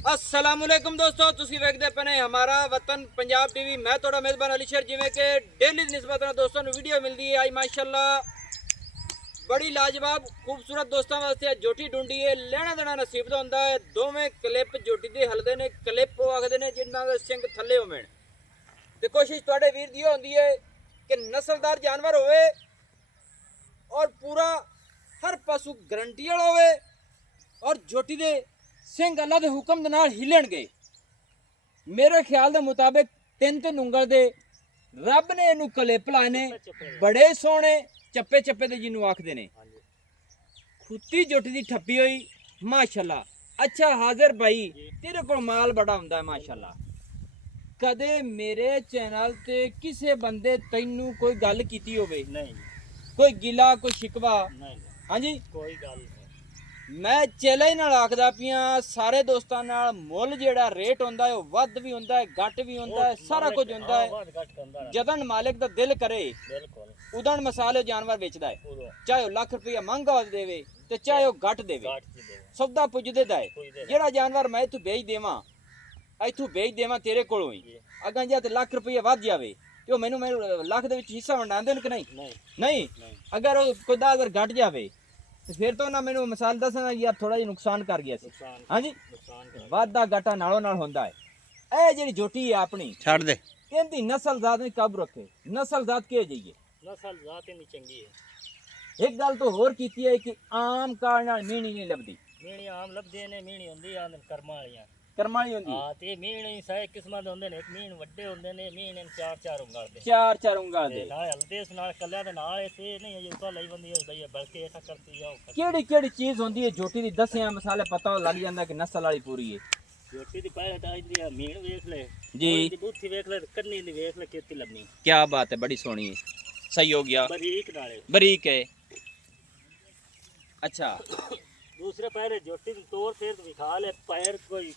असलामुअलैकुम दोस्तों, तुसी वेखदे पने हमारा वतन पंजाब टीवी। मैं थोड़ा मेजबान अलीशर। जिमें कि डेली निस्बत दोस्तों वीडियो मिलती है। आज माशाल्लाह बड़ी लाजवाब खूबसूरत दोस्तों वास्ते जोटी ढूंढी है। लेना देना नसीब दा हुंदा है। दोवें क्लिप जोटी दे हलदे ने। क्लिप वो आखदे ने जिन्हां दे सिंग थल्ले होवन। ते कोशिश तुहाडे वीर दी होंदी है कि नस्लदार जानवर होवे और पूरा हर पासों गारंटी वाला होवे और जोटी दे सिंह अल्लाह के हुक्म दे नाल हिलणगे। मेरे ख्याल के मुताबिक तीन उंगल दे रब ने इनू कलिप लाए ने, बड़े सोहने चप्पे चप्पे दे जिन्नू आखदे ने। खुत्ती जोटी दी ठप्पी होई माशाल्लाह। अच्छा हाजिर भाई, तेरे को माल बड़ा हुंदा है माशाल्लाह। कदे मेरे चैनल ते किसे बंदे तैनू कोई गल कीती होवे? नहीं। कोई गिला कोई शिकवा? नहीं। हाँ जी, कोई गल। मैं चैलेंज नाल आखदा पिया सारे दोस्तां नाल, मुੱਲ ਜਿਹੜਾ ਰੇਟ ਹੁੰਦਾ ਹੈ ਉਹ ਵੱਧ ਵੀ ਹੁੰਦਾ ਹੈ ਘੱਟ ਵੀ ਹੁੰਦਾ ਹੈ, ਸਾਰਾ ਕੁਝ ਹੁੰਦਾ ਹੈ। ਜਦਨ ਮਾਲਿਕ ਦਾ ਦਿਲ ਕਰੇ ਬਿਲਕੁਲ ਉਦਣ ਮਸਾਲੇ ਜਾਨਵਰ ਵੇਚਦਾ ਹੈ। ਚਾਹੇ ਉਹ ਲੱਖ ਰੁਪਇਆ ਮਹਿੰਗਾ ਦੇਵੇ ਤੇ ਚਾਹੇ ਉਹ ਘੱਟ ਦੇਵੇ, ਸੌਦਾ ਪੁੱਜਦੇ ਦਾ ਹੈ। ਜਿਹੜਾ ਜਾਨਵਰ ਮੈਂ ਇਥੋਂ ਵੇਚ ਦੇਵਾਂ ਤੇਰੇ ਕੋਲੋਂ ਹੀ, ਅਗਾਂ ਜਾ ਤੇ ਲੱਖ ਰੁਪਇਆ ਵੱਧ ਜਾਵੇ ਤੇ ਉਹ ਮੈਨੂੰ ਲੱਖ ਦੇ ਵਿੱਚ ਹਿੱਸਾ ਵੰਡਾਉਂਦੇ ਨੇ ਕਿ ਨਹੀਂ? ਨਹੀਂ। ਅਗਰ ਉਹ ਕੋਈ 10,000 ਘੱਟ ਜਾਵੇ फिर तो ना मैनू मिसाल दसना यार थोड़ा जिहा नुकसान कर गया सी। हाँ जी, वादा घाटा नालों नाल होंदा है। ए जेहड़ी जोटी है अपनी छड़ दे, इहदी नस्ल जात नहीं कब रखे। नस्ल जात के जाइए, नस्ल जात इहदी चंगी है। एक गल तो होर कीती है कि आम काल नाल मीणी नहीं लभदी। मीणी आम लभदे ने, मीणी हुंदी आंदन कर्मां वालियां। कर्मां वाली हुंदी। हां ते मीणी सारे किस्मां दे हुंदे ने। एक मीण वड्डे हुंदे ने, मीण चार उंगल दे। चार उंगल दे ना हलदे इस नाल कल्ल्या दे नाल इसे नहीं है जो लई बंदी होई भई बल्कि ऐसा करती जाओ। केड़ी चीज हुंदी है जोटी दी दसिया मसाले पता लग जांदा कि नस्ल वाली पूरी है। जोटी दी पहले ता इदी मीण देख ले जी, दी बूथी देख ले, कन्नी दी देख ले कितनी लंबी। क्या बात है, बड़ी सोहनी है। सही हो गया, बारीक नाले बारीक है। अच्छा दूसरे पहले जोटी दी तौर फिर दिखा ले। पैर कोई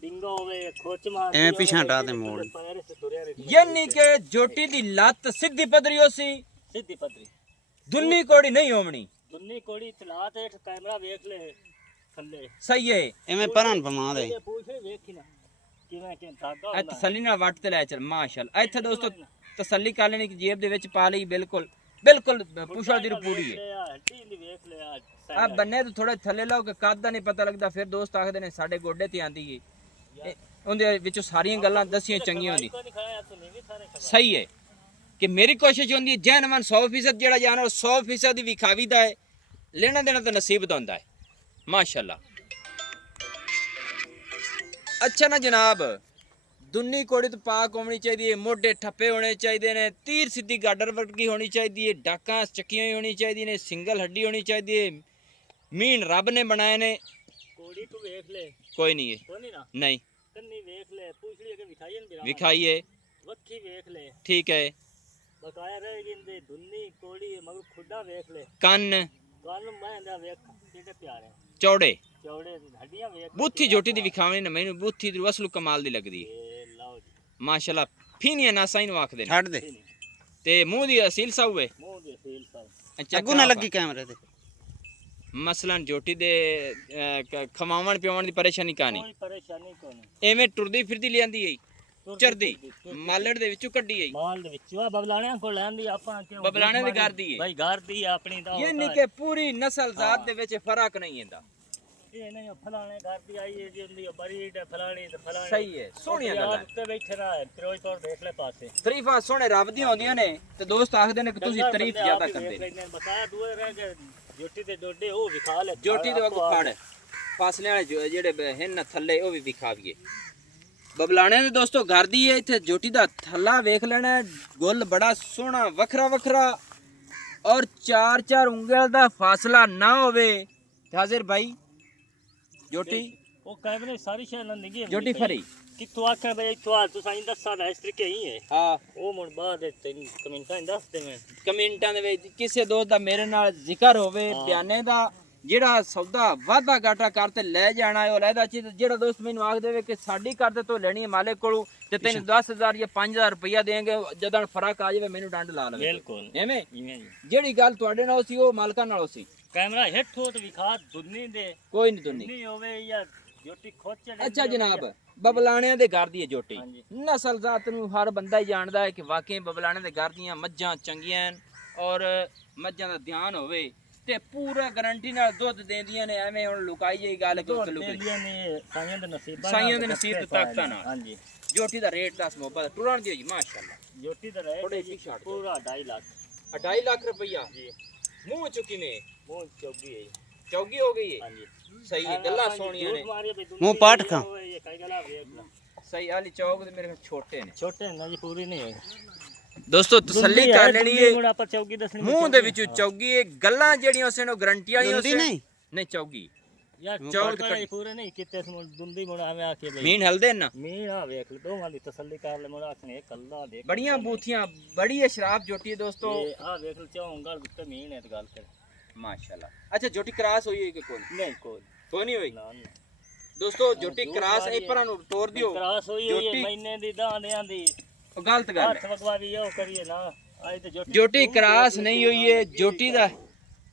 डिंगा होवे खोच मार ए पीछे हटा दे मोड़, यानी के जोटी दी लत सीधी पदरी होसी। सीधी पदरी दुन्नी कोड़ी नहीं होवनी। दुन्नी कोड़ी चला ते कैमरा देख ले थल्ले। सही है, एवें परन पमा दे पूछे देखी ना किवें के धागा ए तसल्ली नाल वट ते ले चल माशाल्लाह। इथे दोस्तों तसल्ली कर लेनी कि जेब दे विच पा ਲਈ बिल्कुल पुछड़ दी पूरी है। हड्डी दी देख ले आ बन्ने तो थोड़े थल्ले लाओ कि कद दा नहीं पता लगदा। फिर दोस्त आखदे ने साडे गोडे ते आंदी है। उनदे विचों सारियां गल्लां दसियां चंगियां होंदी। सही है कि मेरी कोशिश होंदी है जैनवन 100% जेड़ा जानवर 100% ही विखावी दा है। लेना देना तो नसीब दा हुंदा है माशाल्लाह। अच्छा ना जनाब, दुन्नी कोड़ी तो पाक होनी चाहिए, मोढे ठप्पे होने चाहिए ने, तीर सीधी गाडर वर्गी होनी चाहिए, डाकां चक्कियां होनी चाहिए ने, सिंगल हड्डी होनी चाहिए। मीन रब ने बनाए ने। कोड़ी तू देख ले, कोई नहीं है। कोई नहीं ना? नहीं। कन्नी देख ले, पूछड़ी के विखाई ने विखाई है। वक्की देख ले, ठीक है। बकाया रहेगी इंदे दुन्नी कोड़ी मगर खुदा देख ले। कान मैं दा देख कितने प्यारे चौड़े हड्डियां देख। बूथी जोटी दी विखावनी ने मैनू बूथी दी असलू कमाल दी लगदी है माशाल्लाह। फीनिया नासा इनु आखदे ने। छड़ दे ते मुंह दी असील साऊ है। मुंह दी असील साऊ। अच्छा अगू ना लगी कैमरे ते मसलन जोटी दे खवावन पिवावन दी परेशानी कानी? कोई परेशानी कोनी। एवें टुरदी फिरदी लियांदी है चरदी मालड़ दे विचों कड्डी है। माल दे विचों आ बबलाणियां को लैंदी आपां क्यों? बबलाणे दी करदी है भाई, करदी है अपनी दा। ये नहीं कि पूरी नस्ल जात दे विच फर्क नहीं हैंदा। ये नहीं फलाणे करदी आई है जी हुंदी बरीड फलाणी ते फलाणी। सही है, सोहणियां गल्लां उत्ते बैठे रहा फिरोज तौर देख ले पासे। तारीफां सोहणे रब दी होंदियां ने ते दोस्त आखदे ने कि तुसी तारीफ ज्यादा करदे ने। बकाया दूए रह गए जोटी दे डोडे ओ विखा ले। जोटी दे अगू फड़ फासले वाले जेड़े हैं थल्ले ओ भी विखावीए। बबलाने दे दोस्तों घर दी है। इत्थे जोटी दा थल्ला वेख लेना, गुल बड़ा सोहना वखरा वखरा और चार उंगल दा फासला ना होवे। हाजिर भाई जोटी ओ कैमरे सारी शय लंदी है। जोटी फरी कि तू आखे भाई तू तू साईं दसा दा इस तरीके ही है। हां ओ मुन बाद कमेंटां दस दे मैं कमेंटां दे विच किसे दोस्त दा मेरे नाल जिक्र होवे बयाने दा जेड़ा सौदा वादा घाटा करते ले जाना है, लैदा चीज जेड़ा दोस्त मैनू आख देवे कि साडी करते तो लेनी है मालिक कोलों ते तैनूं 10,000 या 5,000 रुपया देंगे, जदन फर्क आ जावे मैनू डंड ला लवे। बिल्कुल एवें जेड़ी गल तुहाडे नाल सी ओ मालकां नाल सी। कैमरा हिट हो तो विखा दुन्नी दे कोई नहीं दुन्नी होवे या ਜੋਟੀ ਖੋਚੇ ਅੱਛਾ ਜਨਾਬ, ਬਬਲਾਣਿਆਂ ਦੇ ਘਰ ਦੀ ਹੈ ਜੋਟੀ। ਹਾਂਜੀ। ਨਸਲ ਜ਼ਾਤ ਨੂੰ ਹਰ ਬੰਦਾ ਹੀ ਜਾਣਦਾ ਹੈ ਕਿ ਵਾਕਈ ਬਬਲਾਣਿਆਂ ਦੇ ਘਰ ਦੀਆਂ ਮੱਝਾਂ ਚੰਗੀਆਂ ਹਨ ਔਰ ਮੱਝਾਂ ਦਾ ਧਿਆਨ ਹੋਵੇ ਤੇ ਪੂਰਾ ਗਾਰੰਟੀ ਨਾਲ ਦੁੱਧ ਦੇਂਦੀਆਂ ਨੇ। ਐਵੇਂ ਹੁਣ ਲੁਕਾਈ ਜਾਈ ਗੱਲ ਕੋਈ ਦੇਂਦੀਆਂ ਨੇ ਸਾਈਆਂ ਦੇ ਨਸੀਬਾਂ ਸਾਈਆਂ ਦੇ ਨਸੀਬ ਤੇ ਤਾਕਤਾਂ ਨਾਲ। ਹਾਂਜੀ। ਜੋਟੀ ਦਾ ਰੇਟ ਦੱਸ ਮੁਹੱਬਤ ਟੁਰਨ ਦੀ ਜੀ ਮਾਸ਼ਾਅੱਲਾ। ਜੋਟੀ ਦਾ ਰੇਟ ਪੂਰਾ 2.5 ਲੱਖ। 2.5 ਲੱਖ रुपया जी। मुंह चुकी में वो चौगी है। चौगी हो गई है। हाँ जी। सही है, गल्ला सोनिया ने मुंह पाट खा ये कई गला सही आली चौक ते मेरे छोटे ने छोटे ना जी पूरी नहीं है दोस्तों तसल्ली कर लेनी है। मुंह पर चौगी दसनी मुंह दे विच चौगी है, गल्ला जेड़ियां उसे नो गारंटी वाली उसे नहीं चौगी यार चौक पूरे नहीं किते दुंदी मुड़ा हमें आके भाई मीन हल दे ना मीन आ देख लो दो वाली तसल्ली कर ले मुड़ा आखने कल्ला देख बढ़िया बूथियां बड़ी शराब जोटी है दोस्तों। आ देख लो चाहूंगा बिट्टे मीन है तो गल कर माशाल्लाह। अच्छा जोटी क्रॉस हुई है कि कोई नहीं कोई नहीं हुई ना दोस्तों। जोटी क्रॉस ए परा नु तोड़ दियो क्रॉस हुई है महीने दी दांदियां दी गलत गल हाथ वगवा भी यो करिए ना आज तो जोटी क्रॉस नहीं हुई है। जोटी दा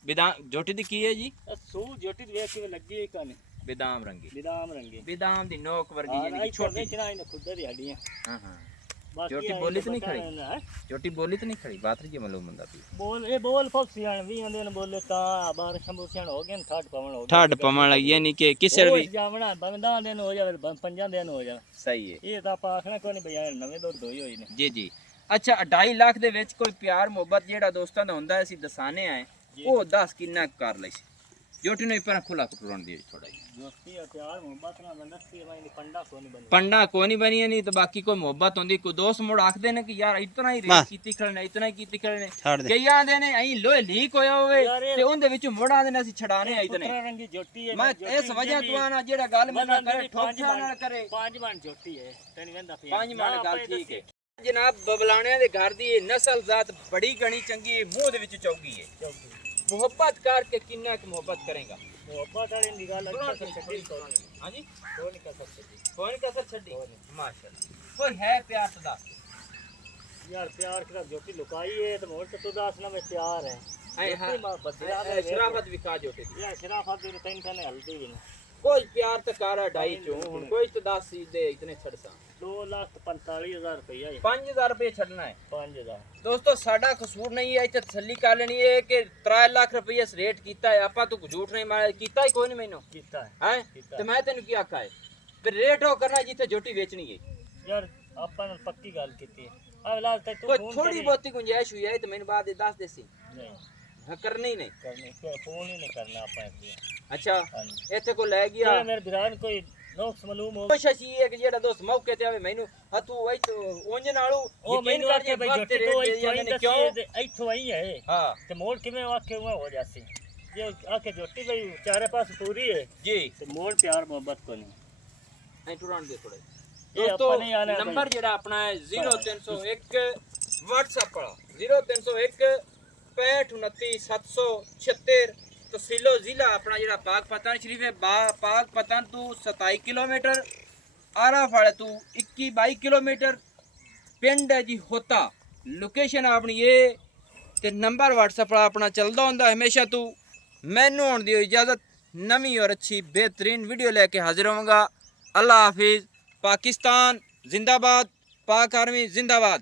बिदाम जोटी दी की है जी सू जोटी देख के लगी है काने बिदाम रंगी बिदाम दी नोक वर्गी यानी छोटी चना इन खुद दी हड्डियां। हां हां जोटी बोली तो नहीं खड़ी जोटी बोली तो नहीं खड़ी बात रही मालूम बंदा पी बोल ए बोल फसियान 20 दिन बोले ता बारिश बुसियान हो गए ठाड पवन हो ठाड पवन लगी यानी कि किसे भी जावना बंदा दिन हो जावे 5 दिन हो जावे। सही है ये ता पाखना कोई नहीं बयान नवे दो होई होई ने जी जी। अच्छा 2.5 लाख दे विच कोई प्यार मोहब्बत जेड़ा दोस्तां दा हुंदा ਅਸੀਂ दसाने आए ਉਹ 10 ਕਿੰਨਾ ਕਰ ਲਈ जोटी ने पर खुला टुरन दी थोड़ा जोटी प्यार मोहब्बत ना बनती है पंडा को नहीं बनी पंडा को नहीं बनी नहीं तो बाकी कोई मोहब्बत होंदी कोई दोस्त मुड़ आखदे ने कि यार इतना ही रेट कीती खड़ने इतना ही कीती खड़ने कई आंदे ने अई लोए लीक होया होवे ते उनदे विच मुड़ आंदे ने ਅਸੀਂ छड़ाने आई तने रंगी जोटी है मैं इस वजह तो आना जेड़ा गल मना करे ठोकछा ना करे 5 मन जोटी है तनी वेंदा 5 मन गल ठीक है जनाब। बबलाने दे घर दी नस्ल जात बड़ी घणी चंगी मुंह दे विच चौगी है। मोहब्बत करके किन्ना की मोहब्बत करेगा मोहब्बत वाली निगाह लगता छड्डी हां जी कोई नहीं कर सकती कोई नहीं कर छड्डी माशाल्लाह। कोई है प्यार तो दस यार प्यार का जोटी लुकाई है तो मोर तो दास ना में प्यार है हां हां शराफत विखा जोटी यार शराफत दी टेंशन है हल्दी भी नहीं कोई प्यार तो कर 2.5 चो हुन कोई तो 10 दे इतने छड़सा 2,45,000 रुपया है 5000 रुपए छड़ना है 5000 दोस्तों साडा कसूर नहीं है इते तसल्ली कर लेनी है कि 3 लाख रुपया रेट कीता है आपा तो झूठ नहीं मार कीता ही कोई नहीं मैनू कीता है हैं तो मैं तेनु की आखा है फिर रेट हो करना जिथे जोटी बेचनी है यार आपा ने पक्की गल कीती है अब लाल तक कोई थोड़ी बहुती गुंजाइश हुई है तो मैंने बाद 10 देसी नहीं हां करनी ही नहीं करनी फोन ही नहीं करना आपा अच्छा इथे को ले गया मेरे बिरान कोई नोक्स मालूम हो कोशिश ये है कि जेड़ा दोस्त मौके ते आवे मैनू हतू वही तो ओंज नालू ओ मैनू आके भाई जोटी तो आई क्यों इथों आई है हां ते मोड़ किवें आके हुआ हो जासी ये आके जोटी भाई चारे पास पूरी है जी ते मोड़ प्यार मोहब्बत को नहीं नहीं टुरान दे थोड़े ये दोस्तों अपने ही आना नंबर जेड़ा अपना है 0301 WhatsApp वाला 0301 6529 तहसीलो जिला अपना जेड़ा पाक पतन शरीफ है पाक पतन तू 27 किलोमीटर आरा फाड़े तू 21-22 किलोमीटर पिंड है जी होता लोकेशन अपनी ये ते नंबर WhatsApp वाला अपना चलदा हुंदा हमेशा तू मैनू होने दी इजाजत नवी और अच्छी बेहतरीन वीडियो लेके हाजिर होऊंगा। अल्लाह हाफिज। पाकिस्तान जिंदाबाद, पाक आर्मी जिंदाबाद।